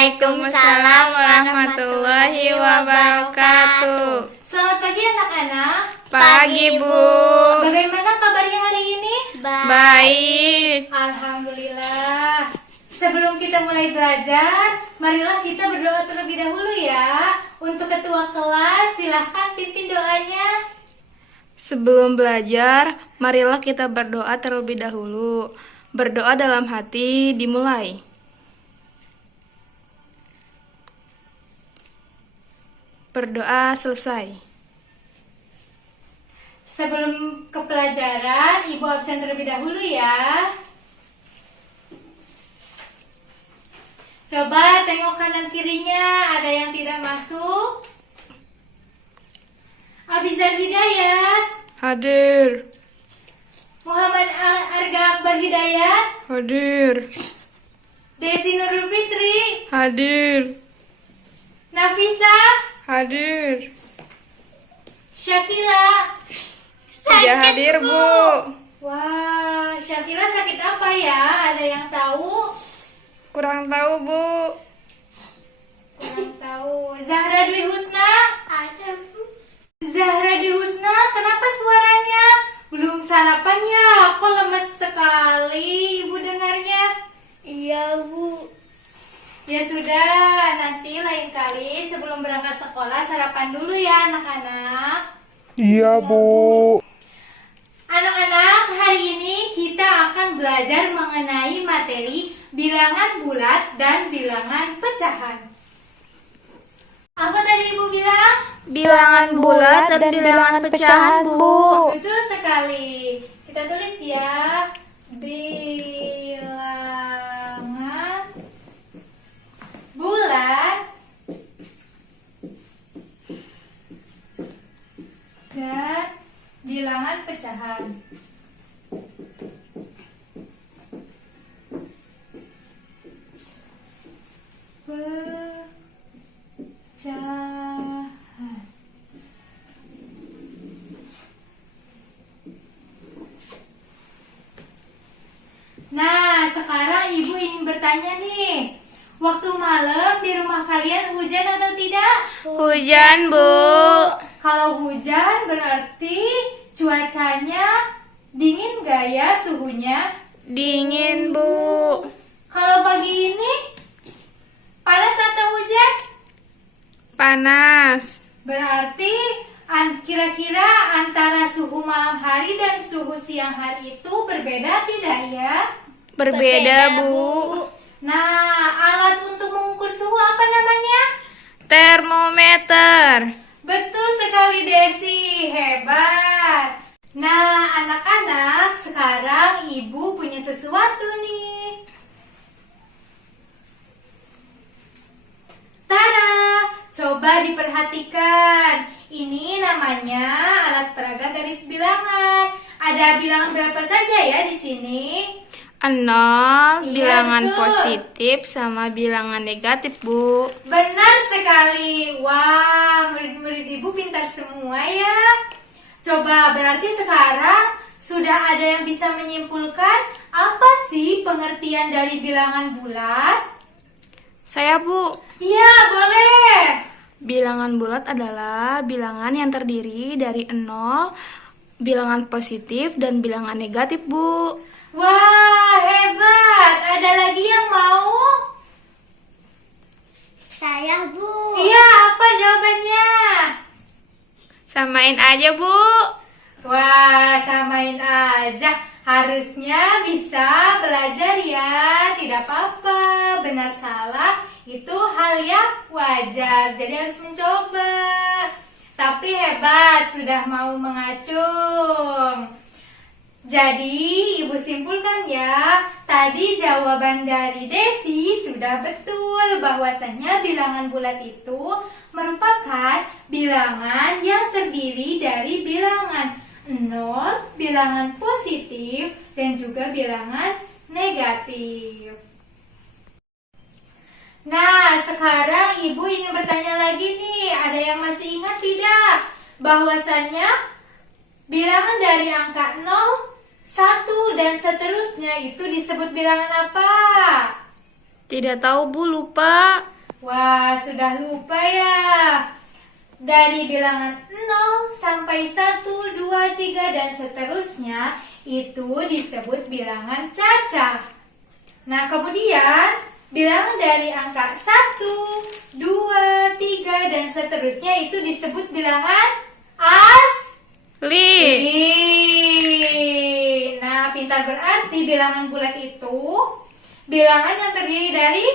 Waalaikumsalam warahmatullahi wabarakatuh. Selamat pagi anak-anak. Pagi, Bu. Bagaimana kabarnya hari ini? Baik. Alhamdulillah. Sebelum kita mulai belajar, marilah kita berdoa terlebih dahulu ya. Untuk ketua kelas, silahkan pimpin doanya. Sebelum belajar, marilah kita berdoa terlebih dahulu. Berdoa dalam hati dimulai. Berdoa selesai. Sebelum ke pelajaran, Ibu absen terlebih dahulu ya. Coba tengok kanan kirinya, ada yang tidak masuk? Abizar Hidayat, Hadir. Muhammad Arga Akbar Hidayat, Hadir. Desi Nurul Fitri, Hadir. Nafisa, Hadir. Syakila. Sudah hadir, Bu. Wah, Syakila sakit apa ya? Ada yang tahu? Kurang tahu, Bu. Kurang tahu. Zahra Dwi Husna? Ada, Bu. Zahra Dwi Husna, kenapa suaranya? Belum sarapan ya? Kok lemes sekali Ibu dengarnya? Iya, Bu. Ya sudah, nanti lain kali sebelum berangkat sekolah sarapan dulu ya anak-anak. Iya, Bu. Anak-anak, hari ini kita akan belajar mengenai materi bilangan bulat dan bilangan pecahan. Apa tadi Ibu bilang? Bilangan bulat dan bilangan pecahan, Bu. Betul sekali. Kita tulis ya. Bilangan bulat dan bilangan pecahan. Pecahan. Nah, sekarang Ibu ingin bertanya nih. Waktu malam di rumah kalian hujan atau tidak? Hujan, Bu. Kalau hujan berarti cuacanya dingin gak ya suhunya? Dingin, Bu. Kalau pagi ini panas atau hujan? Panas. Berarti kira-kira antara suhu malam hari dan suhu siang hari itu berbeda tidak ya? Berbeda, Bu. Nah, alat untuk mengukur suhu apa namanya? Termometer. Betul sekali Desi, hebat. Nah, anak-anak, sekarang Ibu punya sesuatu nih. Tada, coba diperhatikan. Ini namanya alat peraga garis bilangan. Ada bilangan berapa saja ya di sini? 0, Iya, bilangan betul. positif sama bilangan negatif, Bu. Benar sekali. Wah, murid-murid Ibu pintar semua ya. Coba berarti sekarang sudah ada yang bisa menyimpulkan apa sih pengertian dari bilangan bulat? Saya, Bu. Iya, boleh. Bilangan bulat adalah bilangan yang terdiri dari 0, bilangan positif, dan bilangan negatif, Bu. Wah, hebat. Ada lagi yang mau? Saya, Bu. Iya, apa jawabannya? Samain aja, Bu. Wah, samain aja. Harusnya bisa belajar ya. Tidak apa-apa. Benar salah itu hal yang wajar. Jadi harus mencoba. Tapi hebat, sudah mau mengacung. Jadi, Ibu simpulkan ya, tadi jawaban dari Desi sudah betul bahwasanya bilangan bulat itu merupakan bilangan yang terdiri dari bilangan 0, bilangan positif, dan juga bilangan negatif. Nah, sekarang Ibu ingin bertanya lagi nih, ada yang masih ingat tidak bahwasanya bilangan dari angka 0, 1, dan seterusnya itu disebut bilangan apa? Tidak tahu Bu, lupa. Wah, sudah lupa ya. Dari bilangan 0 sampai 1, 2, 3, dan seterusnya itu disebut bilangan cacah. Nah, kemudian bilangan dari angka 1, 2, 3, dan seterusnya itu disebut bilangan asli. Nah, pintar berarti bilangan bulat itu bilangan yang terdiri dari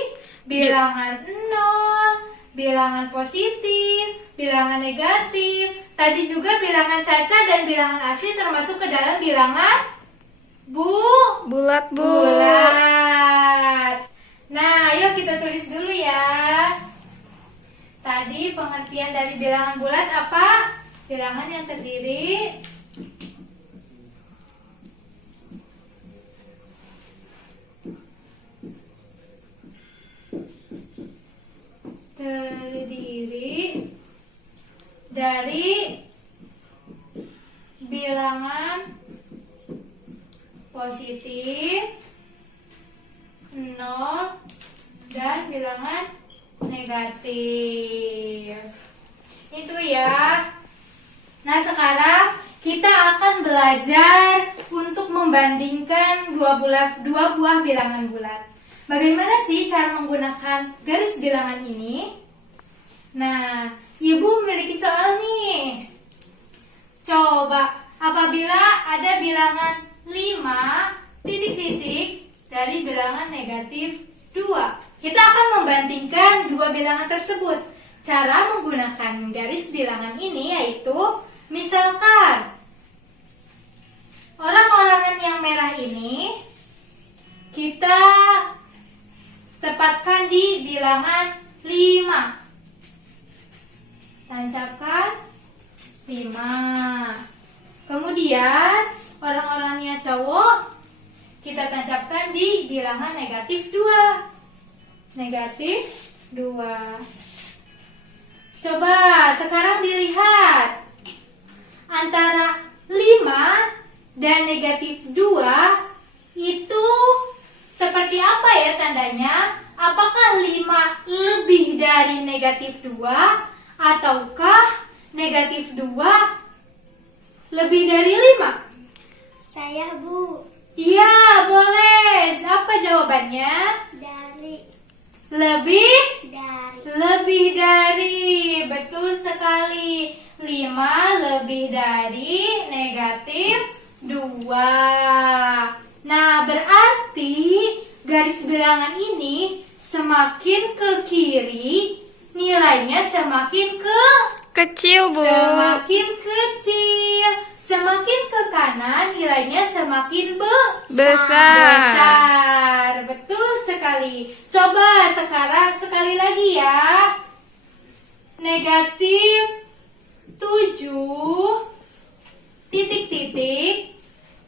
bilangan 0, bilangan positif, bilangan negatif. Tadi juga bilangan caca dan bilangan asli termasuk ke dalam bilangan Bulat, Bu. bulat. Nah, ayo kita tulis dulu ya. Tadi pengertian dari bilangan bulat apa? Bilangan yang terdiri dari bilangan positif, 0, dan bilangan negatif. Itu ya. Nah, sekarang kita akan belajar untuk membandingkan dua buah bilangan bulat. Bagaimana sih cara menggunakan garis bilangan ini? Nah, Ibu memiliki soal nih. Coba, apabila ada bilangan 5 titik-titik dari bilangan negatif 2. Kita akan membandingkan dua bilangan tersebut. Cara menggunakan garis bilangan ini yaitu, misalkan orang-orangan yang merah ini kita tempatkan di bilangan 5. Tancapkan 5. Kemudian orang-orangnya cowok kita tancapkan di bilangan negatif 2. Negatif 2. Coba sekarang dilihat antara 5 dan negatif 2 itu seperti apa ya tandanya? Apakah 5 lebih dari negatif 2 ataukah negatif 2 lebih dari 5? Saya, Bu. Iya, boleh. Apa jawabannya? Dari. Lebih dari. Betul sekali. 5 lebih dari negatif 2. Nah, berarti garis bilangan ini semakin ke kiri, nilainya semakin Kecil, Bu. semakin kecil. Semakin ke kanan, nilainya semakin besar. Betul sekali. Coba sekarang sekali lagi ya. Negatif 7 titik-titik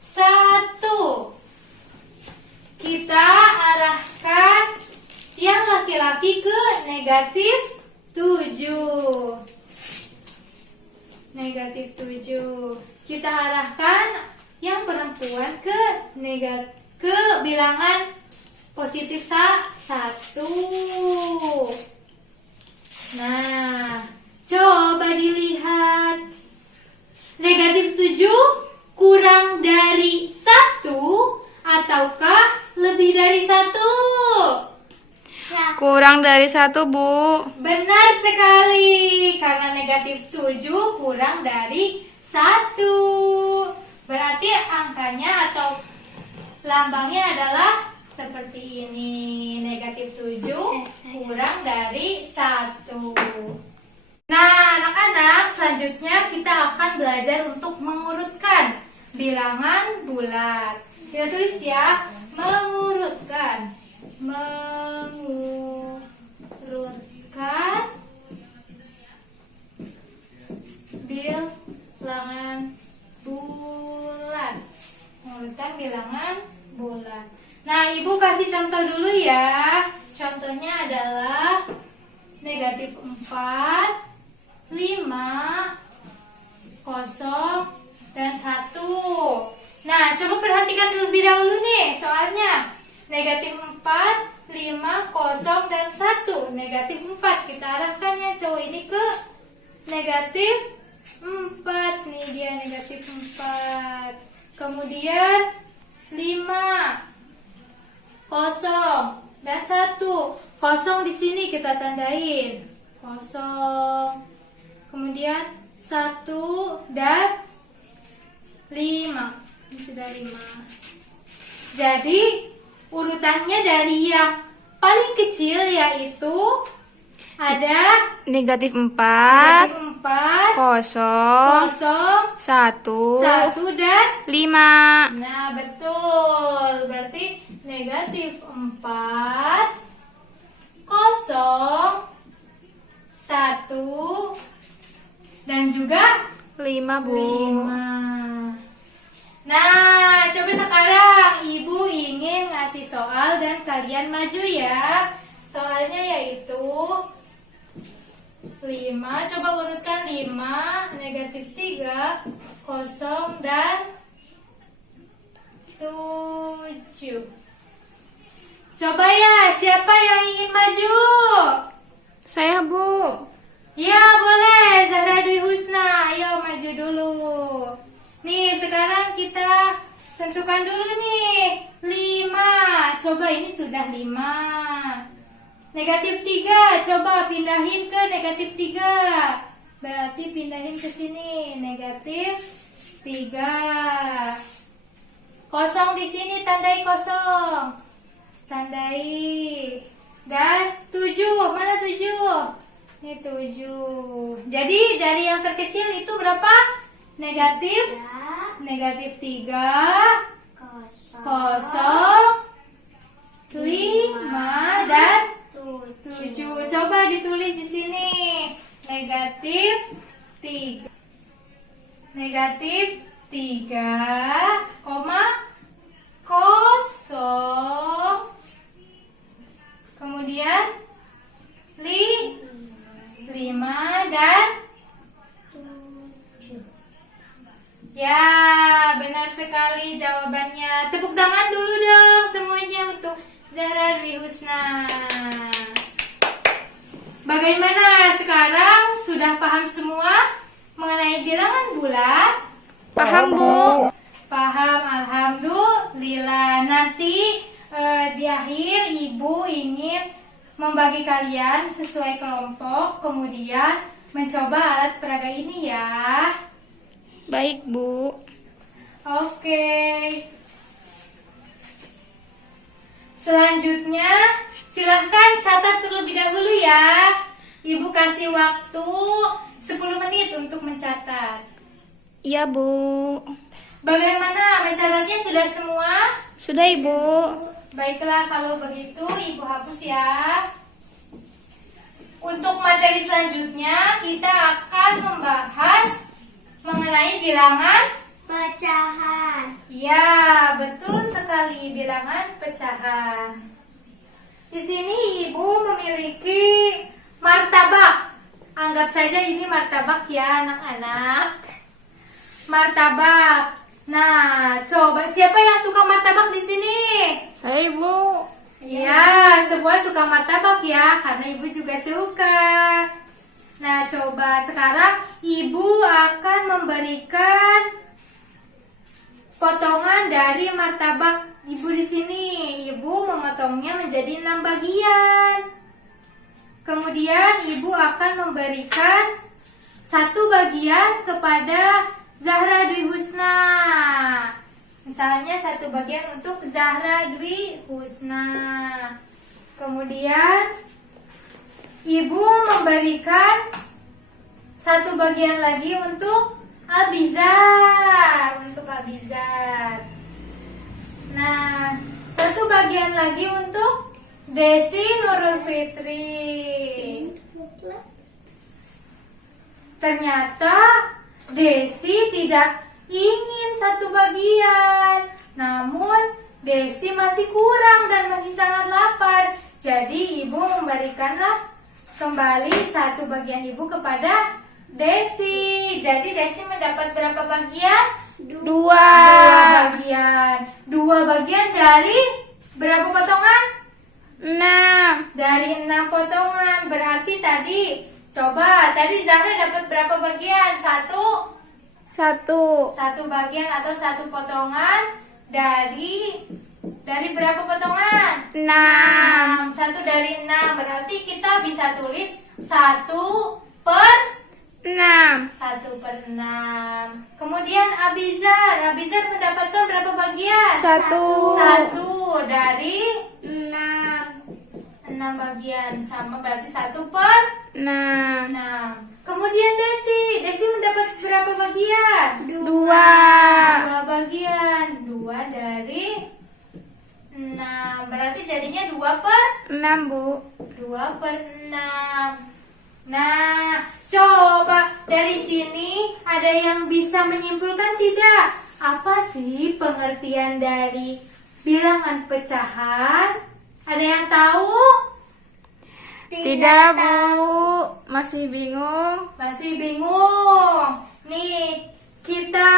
1. Kita arahkan yang laki-laki ke negatif 7. Negatif 7. Kita arahkan yang perempuan ke bilangan positif 1. Nah, coba dilihat. Negatif 7 kurang dari 1 ataukah lebih dari 1? Kurang dari 1, Bu. Benar sekali, karena negatif 7 kurang dari 1. Berarti angkanya atau lambangnya adalah seperti ini. Negatif 7 kurang dari 1. Nah, anak-anak, selanjutnya kita akan belajar untuk mengurutkan bilangan bulat. Kita tulis ya, mengurutkan. Mengurutkan bilangan bulat. Mengurutkan bilangan bulat. Nah, Ibu kasih contoh dulu ya. Contohnya adalah negatif 4, 5, 0, dan 1. Nah, coba perhatikan terlebih dahulu nih soalnya. Negatif 4, 5, kosong, dan 1. Negatif 4. Kita arahkan ya cowok ini ke negatif 4. Nih dia negatif 4. Kemudian 5, kosong, dan 1. Kosong di sini kita tandain. Kosong. Kemudian 1 dan 5. Ini sudah 5. Jadi urutannya dari yang paling kecil yaitu ada Negatif 4, negatif 4, kosong, kosong, 1, 1, dan 5. nah betul. Berarti negatif 4, kosong, 1, dan juga 5, Bu. 5. Nah, coba sekarang Ibu ingin ngasih soal dan kalian maju ya. Soalnya yaitu 5, coba urutkan 5, negatif 3, kosong, dan 7. Coba ya, siapa yang ingin maju? Saya, Bu. Ya boleh, Zahra Dwi Husna. Ayo maju dulu. Nih sekarang kita tentukan dulu nih 5. Coba ini sudah 5. Negatif 3, coba pindahin ke negatif 3. Berarti pindahin ke sini, negatif 3. Kosong di sini, tandai kosong. Tandai. Dan 7, mana 7? Ini 7. Jadi dari yang terkecil itu berapa? Negatif 3, kosong, 5, dan 7. Coba ditulis di sini. Negatif 3. Negatif 3, kosong. Kemudian 5 dan ya, benar sekali jawabannya. Tepuk tangan dulu dong semuanya untuk Zahra Dwi Husna. Bagaimana sekarang? Sudah paham semua mengenai bilangan bulat? Paham, Bu. Paham, alhamdulillah. Nanti di akhir Ibu ingin membagi kalian sesuai kelompok, kemudian mencoba alat peraga ini ya. Baik, Bu. Oke. Selanjutnya, silahkan catat terlebih dahulu ya. Ibu kasih waktu 10 menit untuk mencatat. Iya, Bu. Bagaimana, mencatatnya sudah semua? Sudah, Ibu. Baiklah, kalau begitu Ibu hapus ya. Untuk materi selanjutnya, kita akan membahas mengenai bilangan Pecahan. ya, betul sekali, bilangan pecahan. Di sini Ibu memiliki martabak. Anggap saja ini martabak ya, anak-anak. Martabak. Nah, coba siapa yang suka martabak di sini? Saya, Ibu. Ya, semua suka martabak ya, karena Ibu juga suka. Nah, coba sekarang Ibu akan memberikan potongan dari martabak Ibu di sini. Ibu memotongnya menjadi 6 bagian. Kemudian Ibu akan memberikan 1 bagian kepada Zahra Dwi Husna. Misalnya 1 bagian untuk Zahra Dwi Husna. Kemudian Ibu memberikan 1 bagian lagi untuk Abizar. Untuk Abizar. Nah, 1 bagian lagi untuk Desi Nurul Fitri. Ternyata Desi tidak ingin 1 bagian. Namun Desi masih kurang dan masih sangat lapar. Jadi Ibu memberikanlah kembali 1 bagian Ibu kepada Desi. Jadi Desi mendapat berapa bagian? 2. 2 bagian. 2 bagian dari berapa potongan? 6. Dari 6 potongan. Berarti tadi, coba tadi Zahra dapat berapa bagian? 1 1. bagian atau 1 potongan dari berapa potongan? 6. 1 dari 6. Berarti kita bisa tulis 1 per 6. 1/6. Kemudian Abizar mendapatkan berapa bagian? 1. 1 dari 6. 6 bagian. Sama berarti 1/6. 6. Kemudian Desi mendapat berapa bagian? 2. 2 bagian. 2 dari 6. Berarti jadinya 6, Bu. 2/6. Nah, coba dari sini ada yang bisa menyimpulkan tidak? Apa sih pengertian dari bilangan pecahan? Ada yang tahu? Tidak, Bu. Masih bingung. Masih bingung? Nih, kita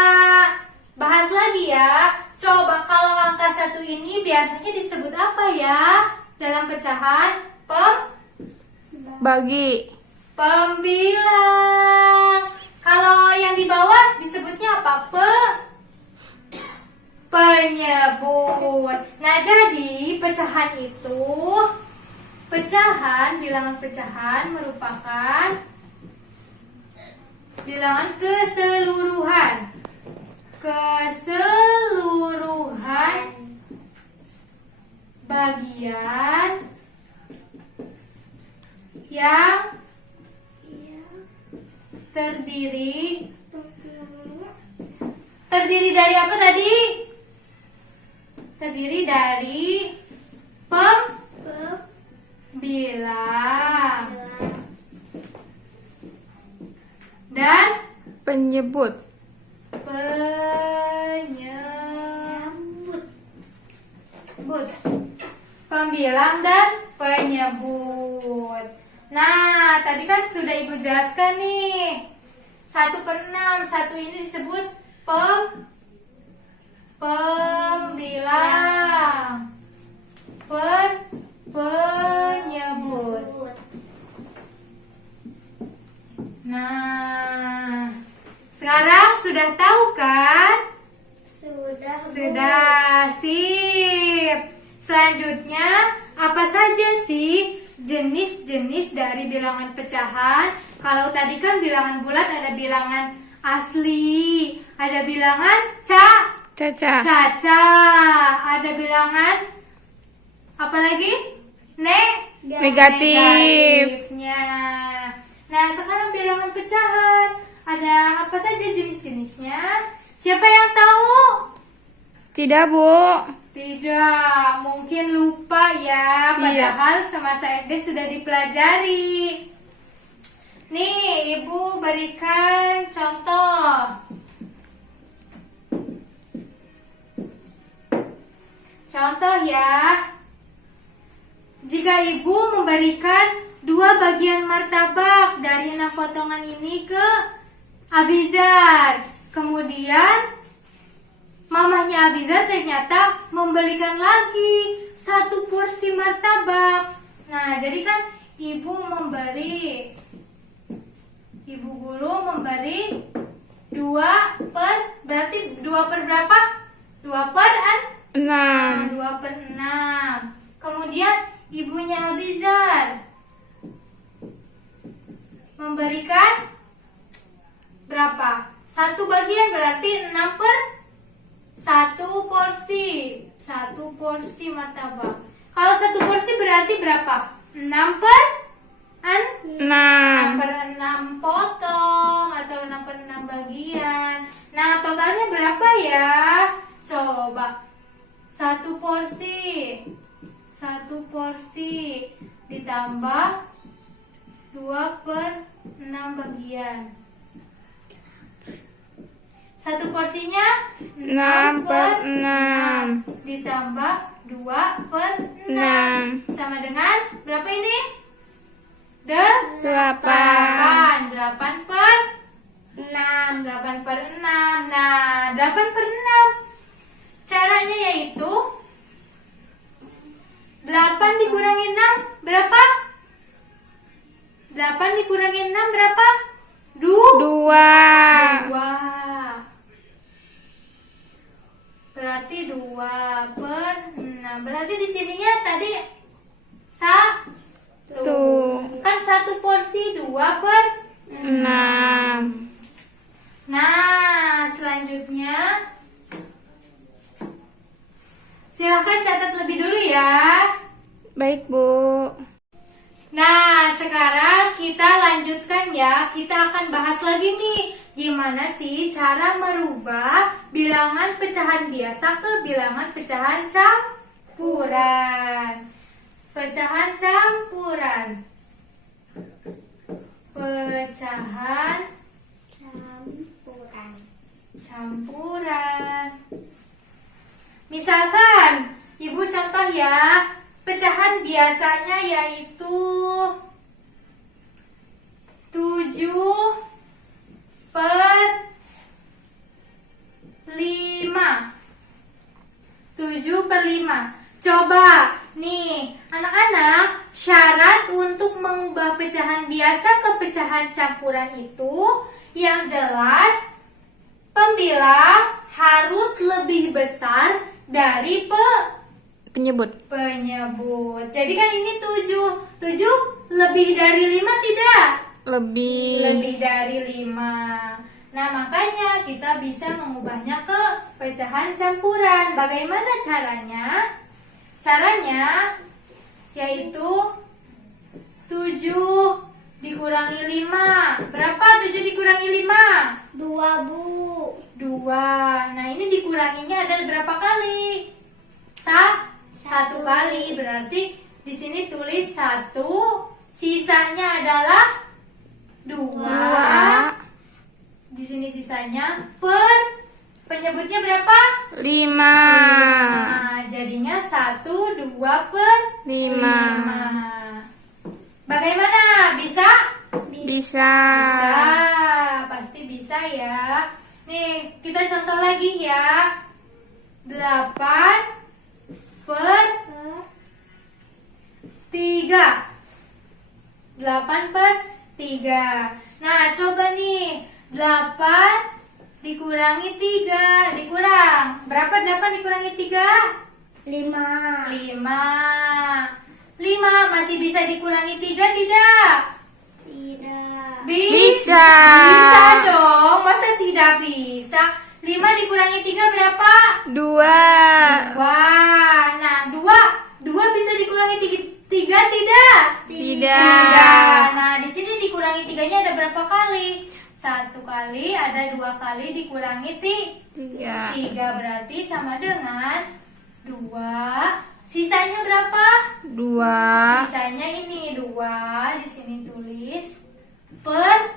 bahas lagi ya. Coba kalau angka 1 ini biasanya disebut apa ya? Dalam pecahan? Bagi. Pembilang. Kalau yang di bawah disebutnya apa? Penyebut. Nah, jadi bilangan pecahan merupakan bilangan keseluruhan. Bagian yang terdiri dari apa tadi? Terdiri dari pembilang dan Penyebut. Pembilang dan penyebut. Nah, tadi kan sudah Ibu jelaskan nih. 1/6. 1 ini disebut pembilang. Penyebut. Nah, sekarang sudah tahu kan? Sudah, sip. Selanjutnya, apa saja sih jenis-jenis dari bilangan pecahan? Kalau tadi kan bilangan bulat ada bilangan asli, ada bilangan Caca. caca, ada bilangan apa lagi? Negatif. Negatifnya. Nah, sekarang bilangan pecahan ada apa saja jenis-jenisnya? Siapa yang tahu? Tidak, Bu. Tidak, mungkin lupa ya. Padahal semasa SD sudah dipelajari. Nih, Ibu berikan contoh. Contoh ya. Jika Ibu memberikan 2 bagian martabak dari 6 potongan ini ke Abizar, kemudian mamahnya Abizar ternyata membelikan lagi 1 porsi martabak. Nah, jadi kan Ibu guru memberi 2 berarti 2 per berapa? 6. 2/6. Kemudian ibunya Abizar memberikan berapa? 1 bagian berarti 6/1 porsi. 1 porsi martabak. Kalau 1 porsi berarti berapa? 6/6 potong atau 6/6 bagian. Nah, totalnya berapa ya? Coba. 1 porsi ditambah 2/6 bagian. 1 porsinya 6/6 ditambah 2/6 6 sama dengan berapa ini? 8 8/6. Nah, 8/6 caranya yaitu 8 dikurangi dikurangi 6 berapa? 2. 2. Berarti 2 per 6. Berarti di sininya tadi 1. Kan 1 porsi 2 per 6. Nah, selanjutnya silahkan catat lebih dulu ya. Baik, Bu. Nah, sekarang kita lanjutkan ya. Kita akan bahas lagi nih, gimana sih cara merubah bilangan pecahan biasa ke bilangan pecahan campuran. Pecahan campuran. Pecahan campuran. Misalkan, Ibu contoh ya, pecahan biasanya yaitu 7 per 5. 7 per 5. Coba, nih, anak-anak, syarat untuk mengubah pecahan biasa ke pecahan campuran itu, yang jelas, pembilang harus lebih besar dari Penyebut. penyebut. Jadi kan ini 7. 7 lebih dari 5 tidak? Lebih. Lebih dari 5. Nah, makanya kita bisa mengubahnya ke pecahan campuran. Bagaimana caranya? Caranya yaitu 7 dikurangi 5. Berapa 7 dikurangi 5? 2, Bu. 2. Nah, ini dikuranginya ada berapa kali? 1 kali. Berarti di sini tulis 1, sisanya adalah 2. Di sini sisanya per penyebutnya berapa? 5. Nah, jadinya 1, 2 per 5. 5. Bagaimana? Bisa? Bisa. Bisa, pasti bisa ya. Nih, kita contoh lagi ya. 8 per 3. 8 per 3. Nah, coba nih. 8 dikurangi 3. Dikurang. Berapa 8 dikurangi 3? 5. 5. 5 masih bisa dikurangi 3 tidak? Tidak. Bisa. Bisa dong, masa tidak bisa? 5 dikurangi 3 berapa? 2. 2. Nah, 2 bisa dikurangi 3 tidak? Tidak. Nah, di sini dikurangi 3-nya ada berapa kali? 1 kali, ada 2 kali dikurangi 3. 3. Berarti sama dengan 2. Sisanya berapa? 2. Sisanya ini 2, di sini tulis per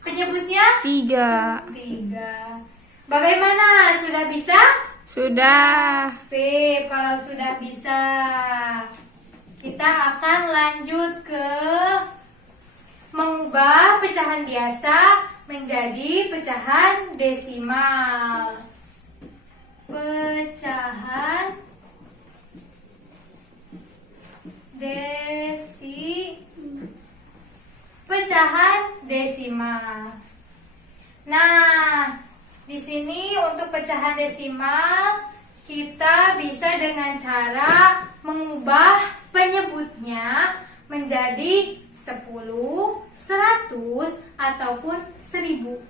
penyebutnya 3. 3. Bagaimana? Sudah bisa? Sudah. Sip, kalau sudah bisa, kita akan lanjut ke mengubah pecahan biasa menjadi pecahan desimal. Pecahan desimal. Nah, di sini untuk pecahan desimal kita bisa dengan cara mengubah penyebutnya menjadi 10, 100 ataupun 1000.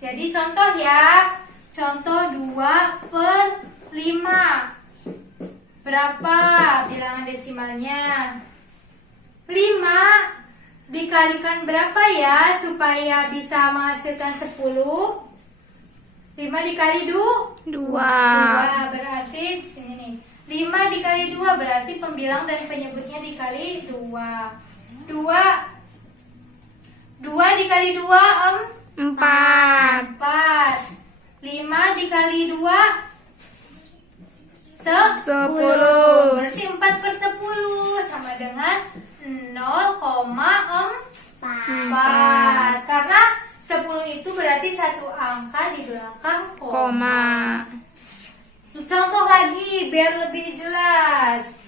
Jadi contoh ya. Contoh 2 per 5. Berapa bilangan desimalnya? 5 dikalikan berapa ya supaya bisa menghasilkan 10? 5 dikali 2? 2. Berarti sini nih. 5 dikali 2 berarti pembilang dan penyebutnya dikali 2. 2 dikali 2 4. 4. 5 dikali 2 10. Berarti 4 per 10 sama dengan 0,4. Karena 10 itu berarti satu angka di belakang koma. Contoh lagi biar lebih jelas.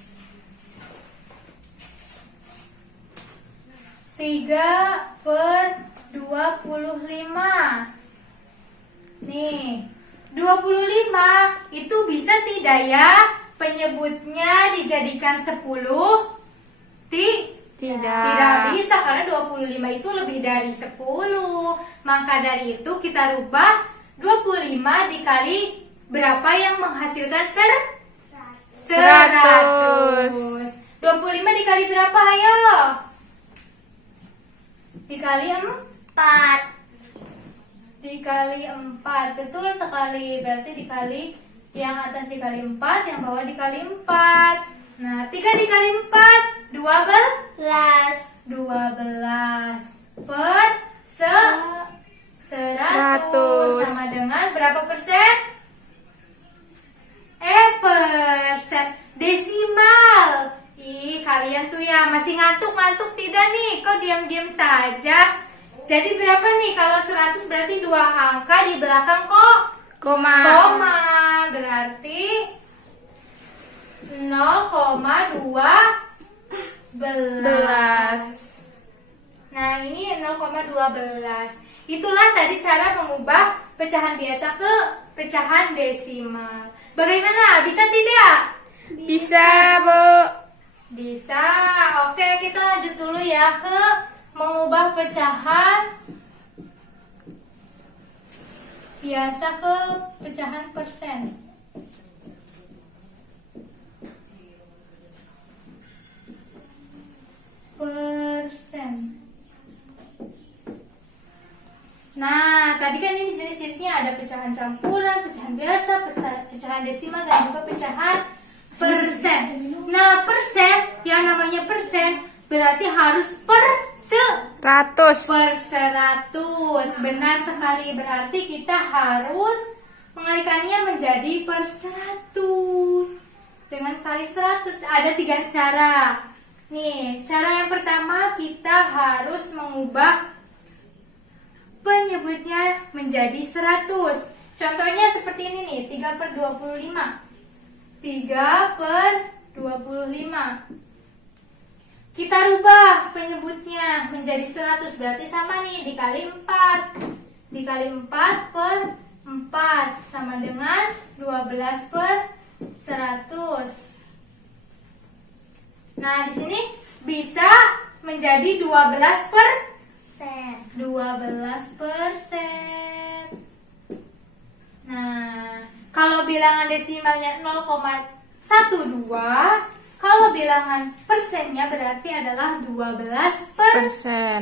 3/25. Nih, 25 itu bisa tidak ya penyebutnya dijadikan 10? Tidak bisa karena 25 itu lebih dari 10. Maka dari itu kita rubah 25 dikali berapa yang menghasilkan 100. 25 dikali berapa, ayo? Dikali 4. Dikali 4, betul sekali. Berarti dikali yang atas dikali 4, yang bawah dikali 4. Nah, 3 dikali 4, 12 per 100 sama dengan berapa persen? Persen. Desimal. Ih, kalian tuh ya masih ngantuk-ngantuk tidak nih? Kok diam-diam saja? Jadi berapa nih? Kalau 100 berarti 2 angka di belakang kok? Koma. Berarti 0,12. Nah, ini 0,12. Itulah tadi cara mengubah pecahan biasa ke pecahan desimal. Bagaimana? Bisa tidak? Bisa, Bu. Bisa. Oke, kita lanjut dulu ya ke mengubah pecahan biasa ke pecahan persen. Nah, tadi kan ini jenis-jenisnya ada pecahan campuran, pecahan biasa, pecahan desimal, dan juga pecahan persen. Nah, persen, yang namanya persen berarti harus per 100. Benar sekali, berarti kita harus mengalikannya menjadi per 100. Dengan kali 100 ada 3 cara. Nih, cara yang pertama kita harus mengubah penyebutnya menjadi 100. Contohnya seperti ini nih, 3/25. 3/25. Kita rubah penyebutnya menjadi 100, berarti sama nih, dikali 4. Dikali 4/4 sama dengan 12/100. Nah, di sini bisa menjadi 12%. Nah, kalau bilangan desimalnya 0,12, kalau bilangan persennya berarti adalah 12%.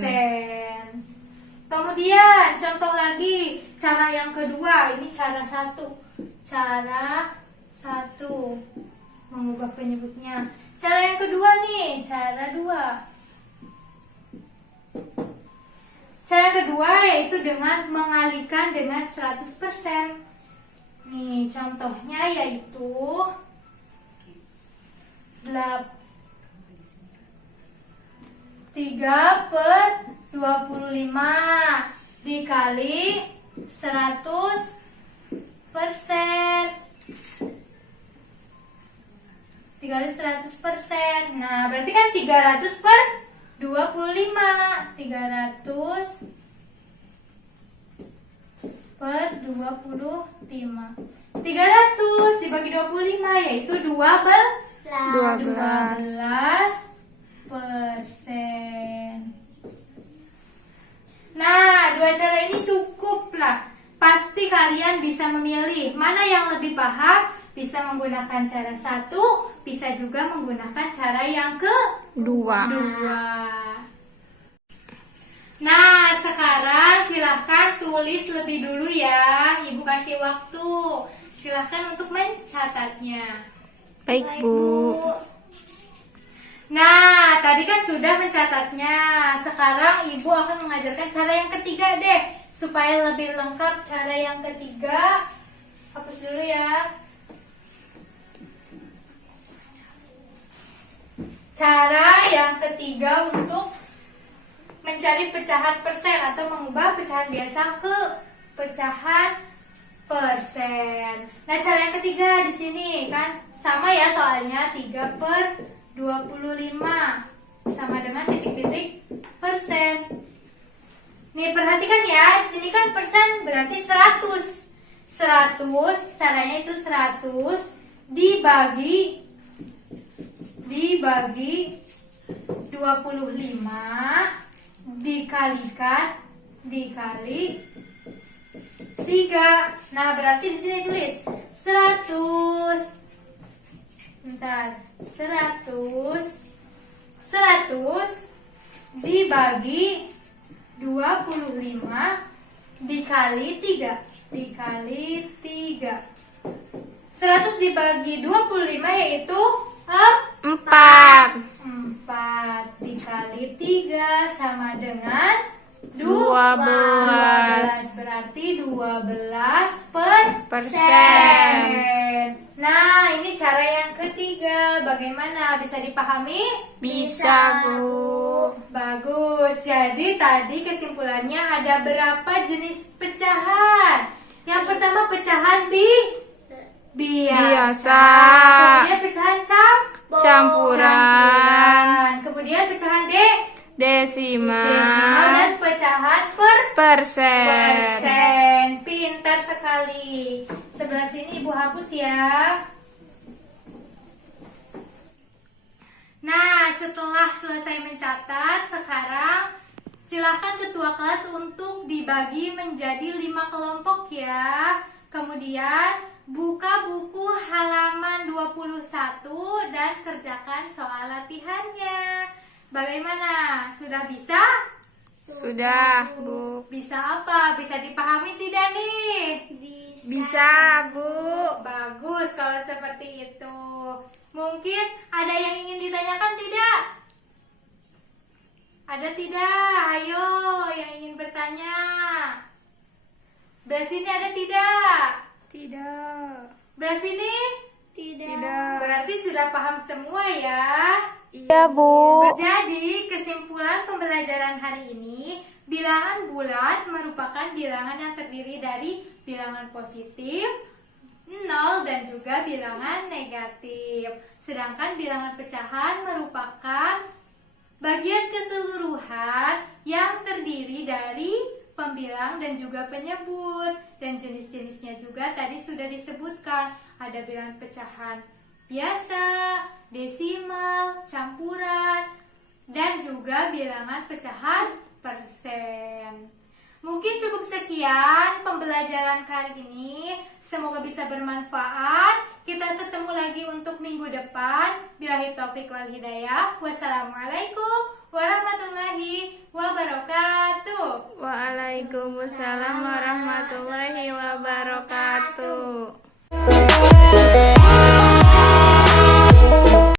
Kemudian contoh lagi, cara yang kedua, ini cara 1. Cara 1 mengubah penyebutnya. Cara yang kedua nih, cara 2. Cara kedua yaitu dengan mengalihkan dengan 100%. Nih, contohnya yaitu 3/25 dikali 100%. Dikali 100%. Nah, berarti kan 300/25. 300/25. 300 dibagi 25 yaitu 12%. Nah, 2 cara ini cukup lah. Pasti kalian bisa memilih mana yang lebih paham. Bisa menggunakan cara 1, bisa juga menggunakan cara yang kedua. Nah, sekarang silahkan tulis lebih dulu ya. Ibu kasih waktu. Silahkan untuk mencatatnya. Baik, Bu. Nah, tadi kan sudah mencatatnya. Sekarang Ibu akan mengajarkan cara yang ketiga deh. Supaya lebih lengkap cara yang ketiga. Hapus dulu ya. Cara yang ketiga untuk mencari pecahan persen atau mengubah pecahan biasa ke pecahan persen. Nah, cara yang ketiga di sini kan sama ya soalnya 3/25. sama dengan titik-titik persen. Nih perhatikan ya, di sini kan persen berarti 100. 100 caranya itu 100 dibagi 25 dikali 3. Nah, berarti di sini tulis 100. Bentar, 100 dibagi 25 dikali 3. 100 dibagi 25 yaitu 4. 4 dikali 3 sama dengan 12. Berarti 12%. Nah, ini cara yang ketiga. Bagaimana? Bisa dipahami? Bisa, Bu. Bagus. Jadi tadi kesimpulannya ada berapa jenis pecahan? Yang pertama pecahan biasa. Kemudian pecahan Campuran. Kemudian pecahan Desimal. desimal dan pecahan Persen. persen. Pintar sekali. Sebelah sini Ibu hapus ya. Nah, setelah selesai mencatat, sekarang silahkan ketua kelas untuk dibagi menjadi 5 kelompok ya. Kemudian buka buku halaman 21 dan kerjakan soal latihannya. Bagaimana? Sudah bisa? Sudah, Bu. Bisa apa? Bisa dipahami tidak nih? Bisa, Bu. Bagus kalau seperti itu. Mungkin ada yang ingin ditanyakan tidak? Ada tidak? Ayo, yang ingin bertanya. Belah sini ada tidak? Tidak. Belah sini? Tidak. Berarti sudah paham semua ya. Iya, Bu. Jadi, kesimpulan pembelajaran hari ini, bilangan bulat merupakan bilangan yang terdiri dari bilangan positif, 0 dan juga bilangan negatif. Sedangkan bilangan pecahan merupakan bagian keseluruhan yang terdiri dari pembilang dan juga penyebut. Dan jenis-jenisnya juga tadi sudah disebutkan. Ada bilangan pecahan biasa, desimal, campuran, dan juga bilangan pecahan persen. Mungkin cukup sekian pembelajaran kali ini. Semoga bisa bermanfaat. Kita ketemu lagi untuk minggu depan. Billahi taufiq wal hidayah. Wassalamualaikum warahmatullahi wabarakatuh. Waalaikumsalam